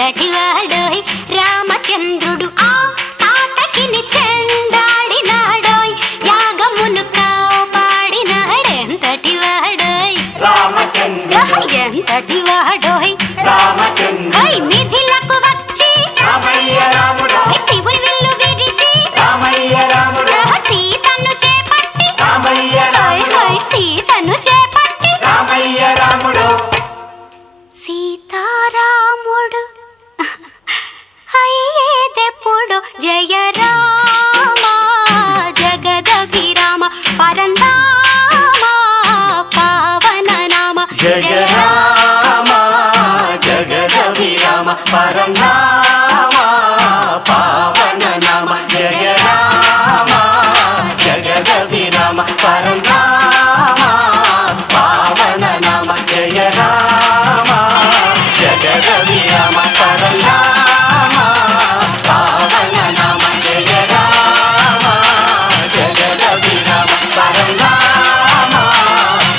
ఎంతటివాడోయ్ రామచంద్రుడు ఆ తాటకిని చెండాడినాడోయ్ యాగమును కాపాడినాడెంతటివాడోయ్ రామచంద్రుడు ఎంతటివాడోయ్ రామచంద్రుడు నిధిలకు వచ్చి రామయ్య రాముడు శివుని విల్లు విరిచి రామయ్య రాముడు సీతను చేపట్టి రామయ్య రాముడు సీతను చేపట్టి రామయ్య రాముడు సీతారాముడు అయ్యేదెప్పుడు జయ రామ జగదభిరామ పరంధామ పావన నామ జయ రామ జగదభిరామ పరంధామ పావన నామ జయ రామ జగదభిరామ పరంధామ పావన నామ జయ రామ జగదభిరామ పరంధామ పావన నామ జయ రామ జగదభిరామ పరంధామ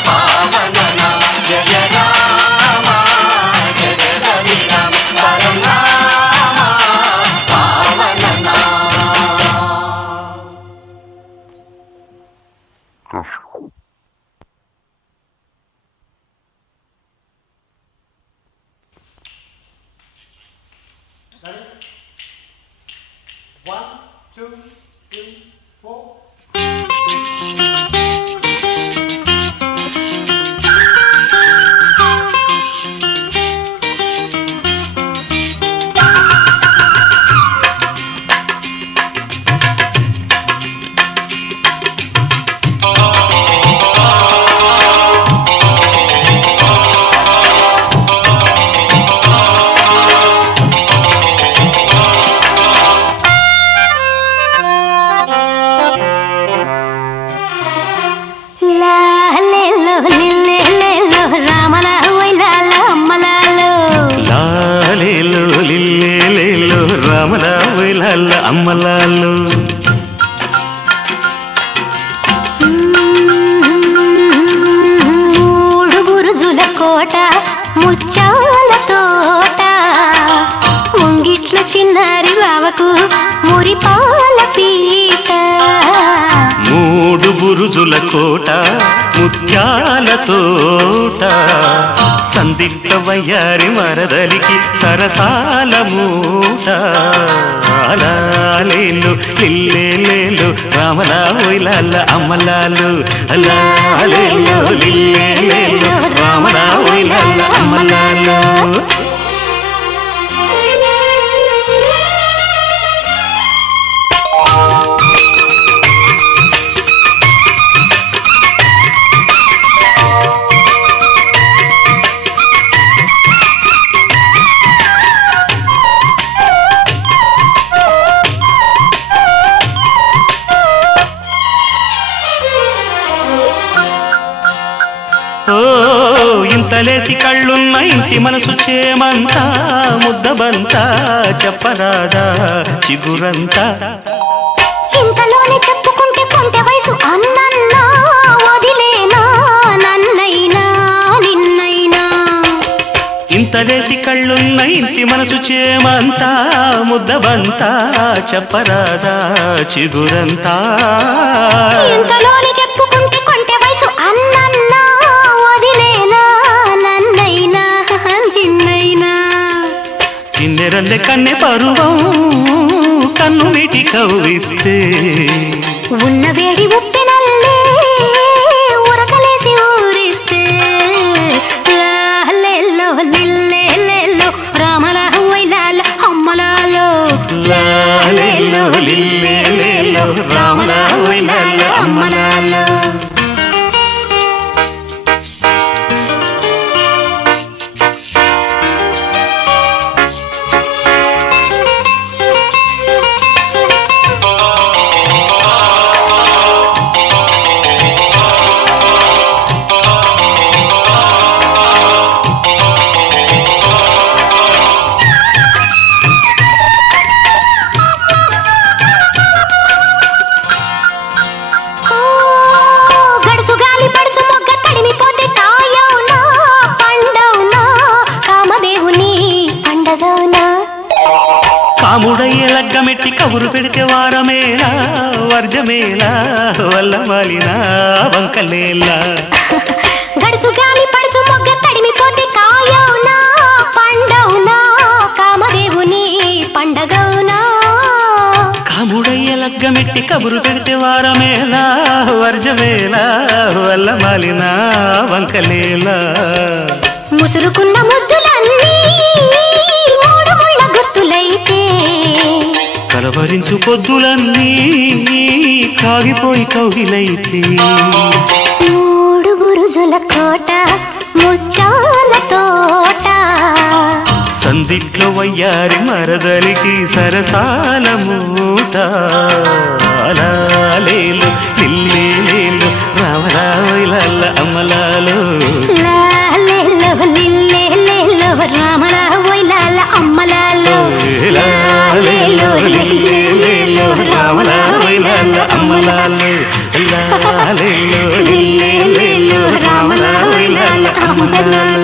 పావన నామ జయ రామ జగదభిరామ పరంధామ పావన నామ. One, two, three, four. అమ్మలాలు మూడు బురుజుల కోట ముచ్చాల తోట ముంగిట్ల చిన్నారి బావకు మురిపాల పీట మూడు బురుజుల కోట ముత్యాల తోట సందిగ్ధ వయ్యారి మరదలికి సరసాల మూట అలాలేలు లిల్లేలేలు రామలా ఒయిలాల అమ్మలాలు అలాలేలు లిల్లేలేలు రామలా ఒయిలాల అమ్మలాలు. ఇంతలేసి కళ్ళున్న ఇంటి మనసు చేమంతా ముద్దబంతా చెప్పరాదా చిగురంతా ఇంతలోనే చెప్పుకుంటే కొంటె వయసు అన్నన్నా వదిలేనా నన్నైనా నిన్నైనా ఇంతలేసి కళ్ళున్న ఇంటి మనసు చేమంతా ముద్దబంతా చెప్పరాదా చిగురంతా ఇంతలోనే చెప్పుకుంటే కొంటె వయసు అన్నన్నా వదిలేనా నన్నైనా నిన్నైనా చిన్నెరల్లె కన్నె పరువం కన్ను మీటి కవ్విస్తే ఉన్న వేడి ఉప్పెనల్లే ఉరకలేసి ఊరిస్తే లాలెల్లో లిల్లెల్లో రామలా వైలాల అమ్మలాలో లాలెల్లో లిల్లెల్లో రామలా వైలాల అమ్మలాలో. కాముడయ్యే లగ్గమెట్టి కబురు పెడితే వారమేలా వర్జమేలా వల్ల మాలినా వంకలేలా గడుసు గాలి పడుచు మొగ్గ తడిమిపోతే కాయవునా పండవునా కామదేవుని పండగవునా కాముడయ్యే లగ్గమెట్టి కబురు పెడితే వారమేలా వర్జమేలా వల్ల మాలినా వంకలేలా ముసురుకున్న ముద్దులన్నీ మూడు ముళ్ళ గుర్తులైతే కలవరించు పొద్దులన్నీ కాగిపోయి కౌగిలైతే మూడు బురుజుల కోట ముచ్చాల తోట సందిట్లో వయ్యారి మరదలికి సరసాల మూట లాలేలు లిల్లేలు రామరావులల్ల అమ్మలాలు లాలేలో లిల్లేలో రామలా వైలాల అమ్మలాలో లాలేలు లిల్లేలు రామరావులల్ల అమ్మలాలు లాలేలు లిల్లేలు రామరావులల్ల అమ్మలాలు